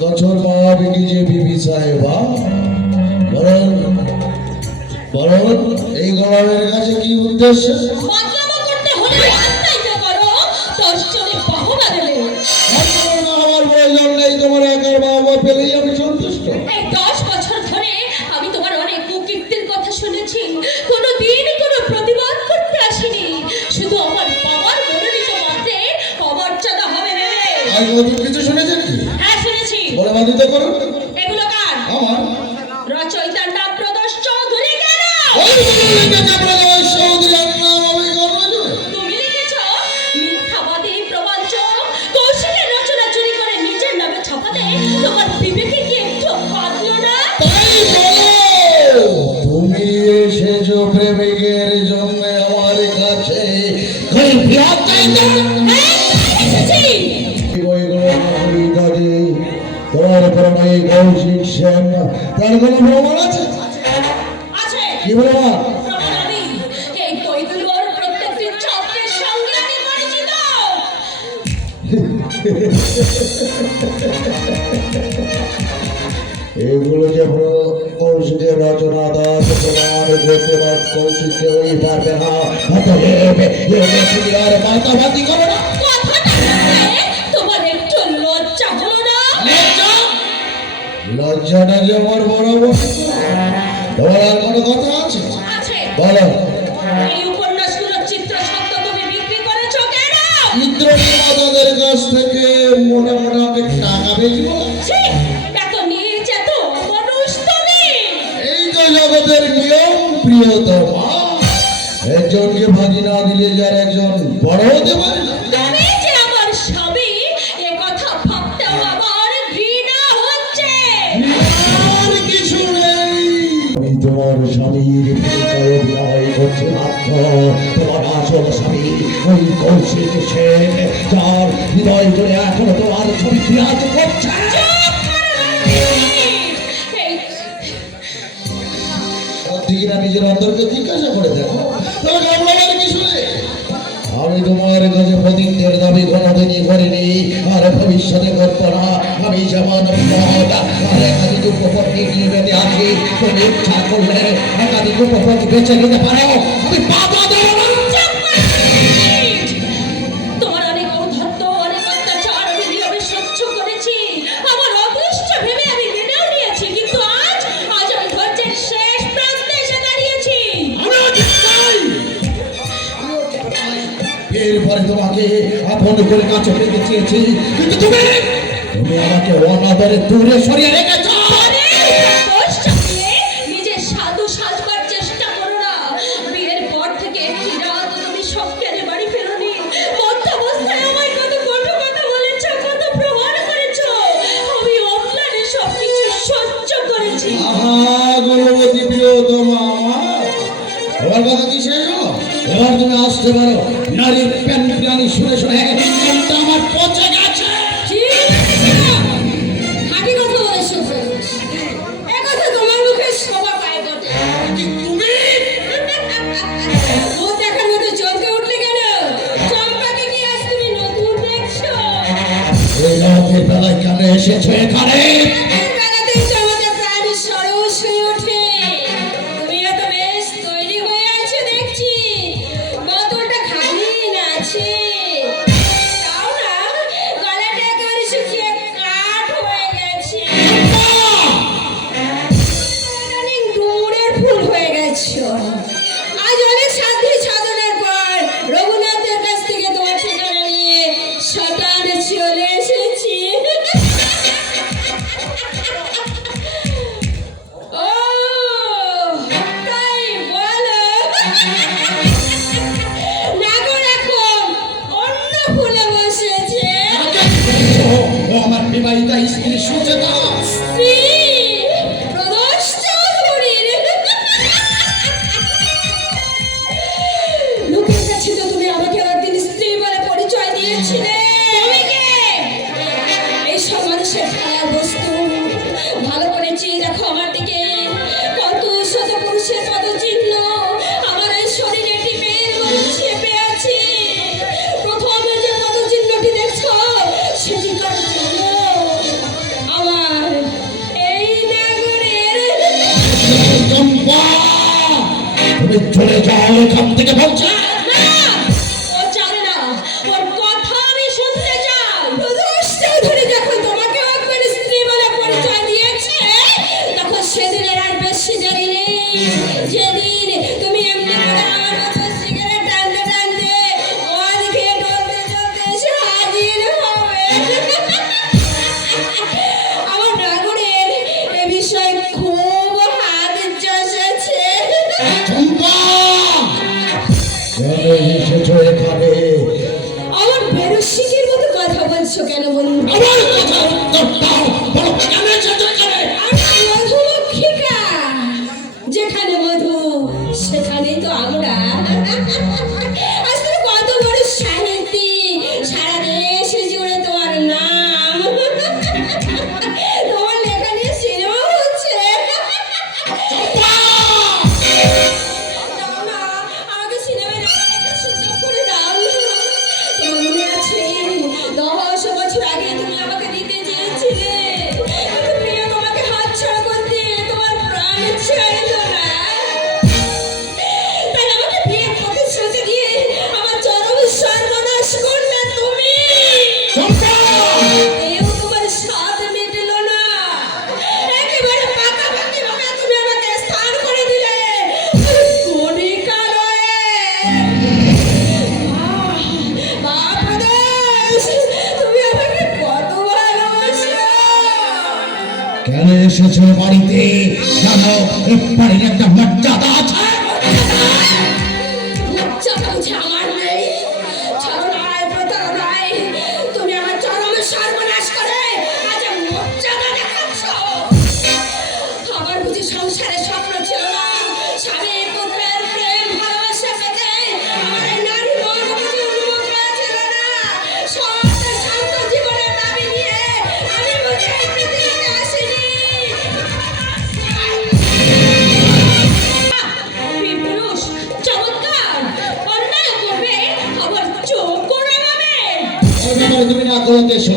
কঠোর মায়াবী যে বিবি সাহেবা, বলেন বলেন এই গোলামের কাছে কি উদ্দেশ্য? বাচ্চামো করতে হলে রাস্তায় যে করো, দশজনে বাহনা দেবে। আমার প্রয়োজন নেই, তোমার একার বাবা পেলেই আমি সন্তুষ্ট। এই 10 বছর ধরে আমি তোমার অনেক কুকীর্তির কথা শুনেছি, কোনোদিন কোনো প্রতিবাদ করতে আসিনি। শুধু আমার বাবার মনোনীত মতে অমর্যাদা হবে ভেবে। আর নতুন কিছু শুনেছেন কি? হ্যাঁ শুনেছি। বলে বাধিত করুন। এগুলো কার? আমার। রচয়িতার নাম প্রদোষ চৌধুরী কেন? তুমি লিখেছো মিথ্যাবাদী প্রবঞ্চক কৌশলের রচনা চুরি করে নিজের নামে ছাপাতে তোমার বিবেকে কি একটু বাঁধলো না? তুমি এসেছো প্রেমিকের জন্য আমার কাছে, তোমার প্রণয়ী কৌশিক সেন, তার কোনো প্রমাণ আছে? আছে। কি প্রমাণ? প্রমাণ আমি এই বইগুলোর প্রত্যেকটি ছত্রের সঙ্গে আমি পরিচিত। এগুলো যে কৌশিকের রচনা, দাস প্রমাণ করতে পার কৌশিককে ওই পারবে না। আর মাতামাতি করে না। কথাটা শুনলে তোমার একটু লজ্জা হলো না? লজ্জাটা যে আমার বরাবর। তোমার আর কোনো কথা আছে? আছে। বলো। এই উপন্যাসগুলোর চিত্র সত্য তুমি বিক্রি করেছো কেন? চিত্র নির্মাতাদের কাছ থেকে মোটামুটি অনেক টাকা বেশি বলে। ছি, এত নীচ, এত মানুষ তুমি। এই তো জগতের নিয়ম প্রিয়তমা, একজনকে ভাগি না দিলে যার একজন বড় হতে পারে না। তুমি যে আমার স্বামী এ কথা ভাবতেও আমার ঘৃণা হচ্ছে। আর কিছু নেই, আমি তোমার স্বামীর বিনিময়ে বিবাহ করছি মাত্র। তোমার আসল স্বামী ওই কৌশিক সেন, যার হৃদয় জুড়ে এখনো তোমার ছবি বিরাজ করছে। ঠিকনা নিজের অন্তরকে জিজ্ঞাসা করে দেখো, তবে ঘাবড়াবার কিছু নেই। আমি তোমার কাছে প্রতিজ্ঞের দাবি কোনোদিনই করিনি, আর ভবিষ্যতে করব না। আমি যেমন পদ আর একাধিক উপপত্তি নিয়ে বেঁধে আছি, তুমি ইচ্ছা করলে একাধিক উপপত্তি বেছে নিতে পারো, আমি বাধা দেব না। তোমার অনেক ঔদ্ধত্য, অনেক অত্যাচার আমি নীরবে সহ্য করেছি। আমার অদৃষ্ট ভেবে আমি মেনেও নিয়েছি, কিন্তু আজ আজ আমি ধৈর্যের শেষ প্রান্তে এসে দাঁড়িয়েছি। এরপরে তোমাকে আপন করে কাছে পেতে চেয়েছি, কিন্তু তুমি আমাকে অনাদরে দূরে সরিয়ে রেখেছ। দোষ চাপিয়ে নিজের সাধু সাজবার চেষ্টা করো না। বিয়ের পর থেকে একটি রাত তুমি সজ্ঞানে বাড়ি ফেরোনি। মধ্যাবস্থায় আমায় কত কটু কথা বলেছ, কত প্রহার করেছ। আমি অম্লানে সবকিছু সহ্য করেছি। আহা গুণবতী প্রিয়তমা আমার, এবার কথা কি শেষ হলো? এবার তুমি আসতে পারো। নারীর প্যান প্রাণী শুনে শুনে মনটা আমার পচে গেছে। খাঁটি কথা বলেছো। এ কথা তোমার মুখে শোভা পায় বটে। তুমি ও দেখার মতো চমকে উঠলে কেন? চম্পাকে কি আজ তুমি নতুন দেখছো? এই রাতের বেলায় কেন এসেছো এখানে? রাতের বেলাতেই তো আমাদের প্রাণ সরস হয়ে ওঠে। তুমিও তো বেশ তৈরি হয়ে আছো দেখছি। বোতলটা খালি না আছে? তাও না, গলাটা একেবারে শুকিয়ে কাঠ হয়ে গেছে। অনেক দূরের ফুল হয়ে গেছো। আজ অনেক সাধি সাধনার পর রঘুনাথের কাছ থেকে তোমার ঠিকানা নিয়ে শটানে চলে এসেছি। ও তাই বলো? নাগর এখন অন্য ফুলে বসেছে। ও আমার বিবাহিতা স্ত্রী সুচেতা। স্ত্রী প্রদোষ চৌধুরীর। লোকের কাছে তো তুমি আমাকে একদিন স্ত্রী বলে পরিচয় দিয়েছিলে। তুমি কে? এইসব মানুষের খেলার বস্তু। ভালো করে চেয়ে দেখো আমার দিকে। কত শত পুরুষের পদচিহ্ন আমার এই শরীরে টিপে চেপে আছে। প্রথমে যে পদচিহ্নটি দেখছো সেটি কার জন্য? আমার তুমি চলে যাও এখান থেকে বলছে। না, ও জানে না, ওর কথা আমি শুনতে চাই। প্রদোষ চৌধুরী যখন তোমাকে একবার স্ত্রী বলে পরিচয় দিয়েছে, তখন সেদিনের আর বেশি দেরি নেই। যেদিন তুমি এমনি করে আমার মতো সিগারেট টানতে টানতে মদ খেয়ে ডলতে ডলতে এসে হাজির হবে। আমার নাগরের এ বিষয়ে খুব হাত চষেছে। চম্পা, কেন এসেছো এখানে? আমার বেরসিকের মতো কথা বলছো কেন বলুন? আমার কথা উত্তর দাও, বলো কেন এসেছো এখানে? আমি মধুমক্ষিকা, যেখানে মধু সেখানেই তো আমরা। আসলে কত বড় সাহিত্যিক, সারা দেশে জুড়ে তোমার নাম। তোমার লেখা নিয়ে সিনেমা হচ্ছে। দাও না, আমাকে সিনেমায় নায়কের সুযোগ করে দাও। তোমার মনে আছে 10 বছর আগে তুমি আমাকে দিতে চেয়েছিলে, কিন্তু প্রিয় তোমাকে হাতছাড়া করতে তোমার প্রাণ চাইলো না। তাই আমাকে বিয়ের প্রতিশ্রুতি দিয়ে আমার চরম সর্বনাশ করলে তুমি। এও তোমার স্বাদ মেটেলো না, একেবারে পাকাপাকি ভাবে তুমি আমাকে স্থান করে দিলে কণিকালয়ে। বাপদেশ, তুমি আমাকে কত ভালোবাসো। কেন এসেছো বাড়িতে? জানো এই বাড়ির একটা মর্যাদা আছে। লজ্জাটা বুঝি আমার নেই? ছলনায় প্রতারণায় তুমি আমার চরম সর্বনাশ করে আজ মর্যাদা দেখাচ্ছ। আমার বুঝি সংসারের স্বপ্ন ছিল না? স্বামী পুত্রের প্রেম ভালোবাসা পেতে আমার এই নারী মন বুঝি উন্মুখ হয়েছিল না? সৎ শান্ত জীবনের দাবি নিয়ে আমি বুঝি এই পৃথিবীতে আসিনি। বীরপুরুষ, চমৎকার, অন্যায় করবে আবার চোখ রাঙাবে। এই ব্যাপারে তুমি না করতে এসো।